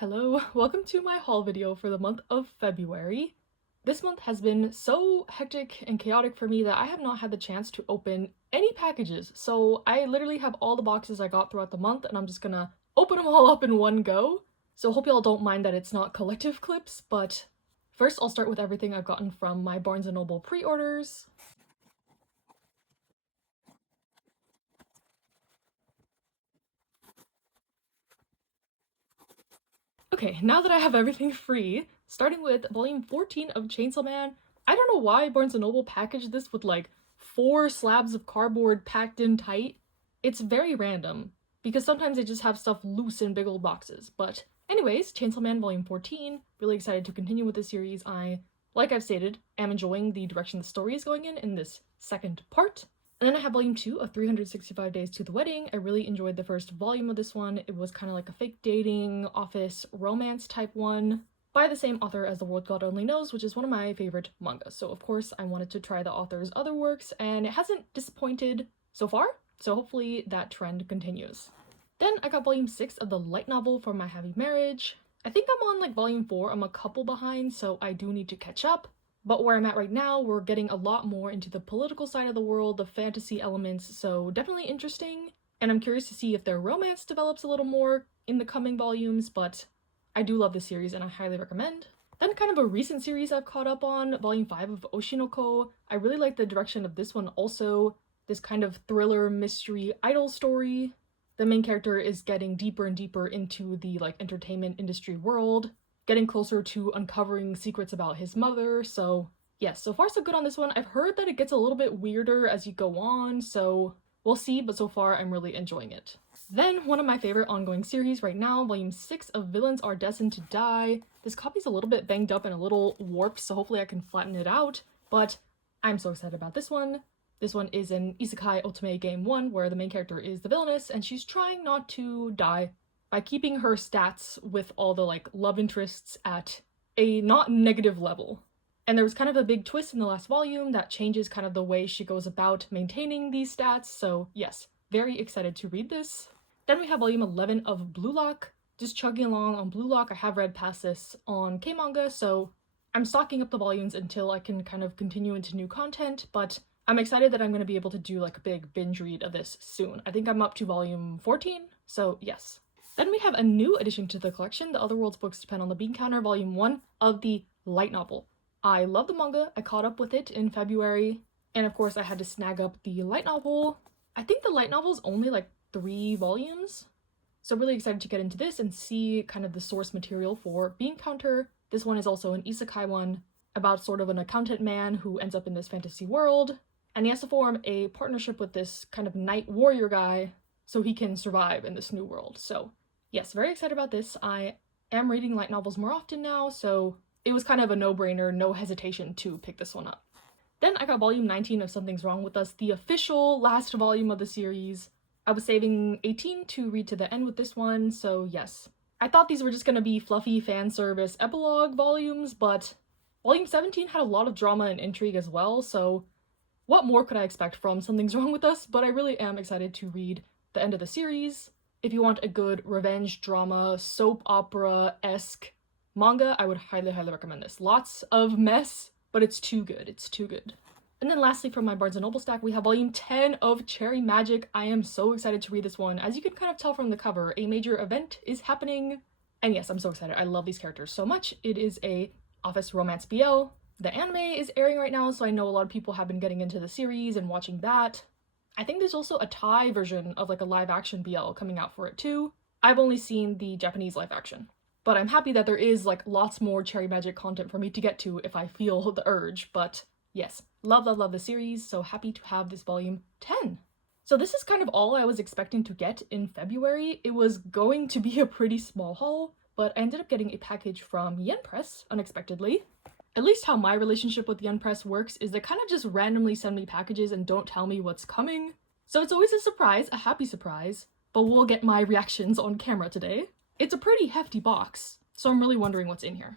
Hello, welcome to my haul video for the month of February. This month has been so hectic and chaotic for me that I have not had the chance to open any packages. So I literally have all the boxes I got throughout the month and I'm just gonna open them all up in one go. So hope y'all don't mind that it's not collective clips, but first I'll start with everything I've gotten from my Barnes & Noble pre-orders. Okay, now that I have everything free, starting with volume 14 of Chainsaw Man, I don't know why Barnes & Noble packaged this with like 4 slabs of cardboard packed in tight. It's very random, because sometimes they just have stuff loose in big old boxes. But anyways, Chainsaw Man volume 14, really excited to continue with this series. Like I've stated, am enjoying the direction the story is going in this second part. And then I have volume 2 of 365 Days to the Wedding. I really enjoyed the first volume of this one. It was kind of like a fake dating, office, romance type one by the same author as The World God Only Knows, which is one of my favorite mangas. So of course I wanted to try the author's other works and it hasn't disappointed so far. So hopefully that trend continues. Then I got volume 6 of the light novel For My Happy Marriage. I think I'm on like volume 4. I'm a couple behind, so I do need to catch up. But where I'm at right now, we're getting a lot more into the political side of the world, the fantasy elements, so definitely interesting. And I'm curious to see if their romance develops a little more in the coming volumes, but I do love this series and I highly recommend. Then kind of a recent series I've caught up on, volume 5 of Oshinoko. I really like the direction of this one also, this kind of thriller, mystery, idol story. The main character is getting deeper and deeper into the like entertainment industry world, getting closer to uncovering secrets about his mother, so yes, so far so good on this one. I've heard that it gets a little bit weirder as you go on, so we'll see, but so far I'm really enjoying it. Then, one of my favorite ongoing series right now, volume 6 of Villains Are Destined to Die. This copy's a little bit banged up and a little warped, so hopefully I can flatten it out, but I'm so excited about this one. This one is an Isekai Otome Game 1, where the main character is the villainess, and she's trying not to die by keeping her stats with all the like love interests at a not negative level. And there was kind of a big twist in the last volume that changes kind of the way she goes about maintaining these stats, so yes, very excited to read this. Then we have volume 11 of Blue Lock. Just chugging along on Blue Lock. I have read past this on K-manga, so I'm stocking up the volumes until I can kind of continue into new content, but I'm excited that I'm going to be able to do like a big binge read of this soon. I think I'm up to volume 14, so yes. Then we have a new addition to the collection, The Otherworld's Books Depend on the Bean Counter, volume 1 of the light novel. I love the manga, I caught up with it in February, and of course I had to snag up the light novel. I think the light novel is only like 3 volumes, so really excited to get into this and see kind of the source material for Bean Counter. This one is also an isekai one, about sort of an accountant man who ends up in this fantasy world, and he has to form a partnership with this kind of knight warrior guy so he can survive in this new world. So yes, very excited about this. I am reading light novels more often now, so it was kind of a no-brainer, no hesitation to pick this one up. Then I got volume 19 of Something's Wrong With Us, the official last volume of the series. I was saving 18 to read to the end with this one, so yes. I thought these were just gonna be fluffy fan service epilogue volumes, but volume 17 had a lot of drama and intrigue as well, so what more could I expect from Something's Wrong With Us? But I really am excited to read the end of the series. If you want a good revenge drama, soap opera-esque manga, I would highly, highly recommend this. Lots of mess, but it's too good. It's too good. And then lastly, from my Barnes & Noble stack, we have volume 10 of Cherry Magic. I am so excited to read this one. As you can kind of tell from the cover, a major event is happening. And yes, I'm so excited. I love these characters so much. It is a office romance BL. The anime is airing right now, so I know a lot of people have been getting into the series and watching that. I think there's also a Thai version of like a live action BL coming out for it too. I've only seen the Japanese live action, but I'm happy that there is like lots more Cherry Magic content for me to get to if I feel the urge. But yes, love, love, love the series, so happy to have this volume 10. So this is kind of all I was expecting to get in February. It was going to be a pretty small haul, but I ended up getting a package from Yen Press unexpectedly. At least how my relationship with Yen Press works is they kind of just randomly send me packages and don't tell me what's coming. So it's always a surprise, a happy surprise, but we'll get my reactions on camera today. It's a pretty hefty box, so I'm really wondering what's in here.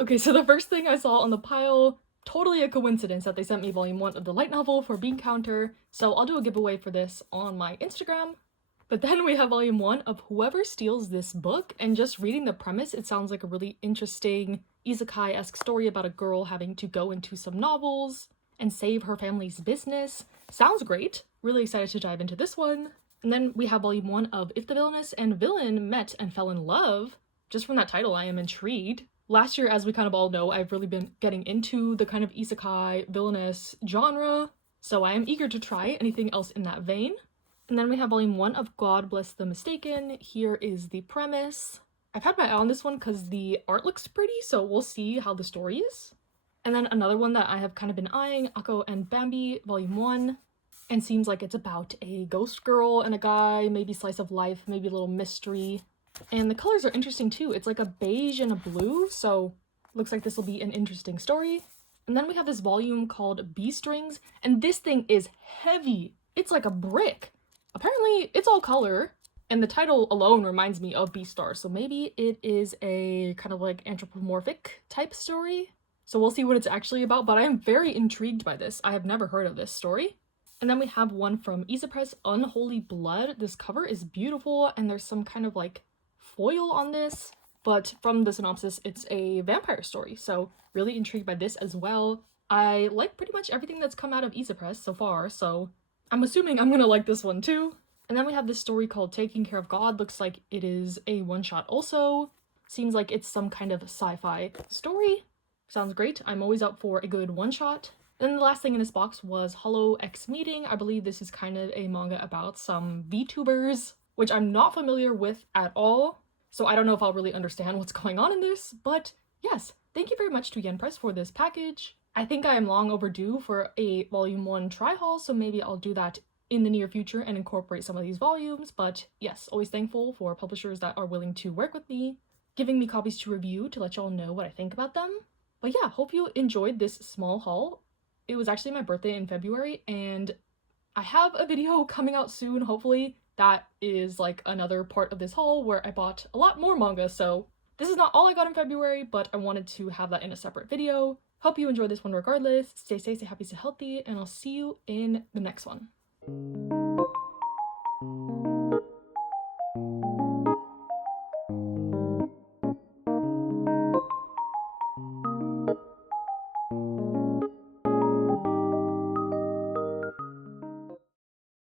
Okay, so the first thing I saw on the pile, totally a coincidence that they sent me volume 1 of the light novel for Bean Counter, so I'll do a giveaway for this on my Instagram. But then we have volume 1 of Whoever Steals This Book, and just reading the premise, it sounds like a really interesting isekai-esque story about a girl having to go into some novels and save her family's business. Sounds great. Really excited to dive into this one. And then we have volume 1 of If the Villainess and Villain Met and Fell in Love. Just from that title, I am intrigued. Last year, as we kind of all know, I've really been getting into the kind of isekai villainess genre, so I am eager to try anything else in that vein. And then we have volume 1 of God Bless the Mistaken. Here is the premise. I've had my eye on this one because the art looks pretty, so we'll see how the story is. And then another one that I have kind of been eyeing, Akko and Bambi, volume 1. And seems like it's about a ghost girl and a guy, maybe slice of life, maybe a little mystery. And the colors are interesting too. It's like a beige and a blue, so looks like this will be an interesting story. And then we have this volume called Bee Strings, and this thing is heavy. It's like a brick. Apparently, it's all color, and the title alone reminds me of Beastar, so maybe it is a kind of like anthropomorphic type story. So we'll see what it's actually about, but I am very intrigued by this. I have never heard of this story. And then we have one from Isepress, Unholy Blood. This cover is beautiful, and there's some kind of like foil on this, but from the synopsis, it's a vampire story, so really intrigued by this as well. I like pretty much everything that's come out of Isepress so far, so I'm assuming I'm gonna like this one too. And then we have this story called Taking Care of God. Looks like it is a one-shot also. Seems like it's some kind of sci-fi story. Sounds great. I'm always up for a good one-shot. Then the last thing in this box was Hollow X Meeting. I believe this is kind of a manga about some VTubers, which I'm not familiar with at all. So I don't know if I'll really understand what's going on in this, but yes, thank you very much to Yen Press for this package. I think I am long overdue for a volume 1 try haul, so maybe I'll do that in the near future and incorporate some of these volumes, but yes, always thankful for publishers that are willing to work with me, giving me copies to review to let y'all know what I think about them. But yeah, hope you enjoyed this small haul. It was actually my birthday in February, and I have a video coming out soon, hopefully. That is like another part of this haul where I bought a lot more manga, so this is not all I got in February, but I wanted to have that in a separate video. Hope you enjoyed this one regardless. Stay safe, stay happy, stay healthy, and I'll see you in the next one.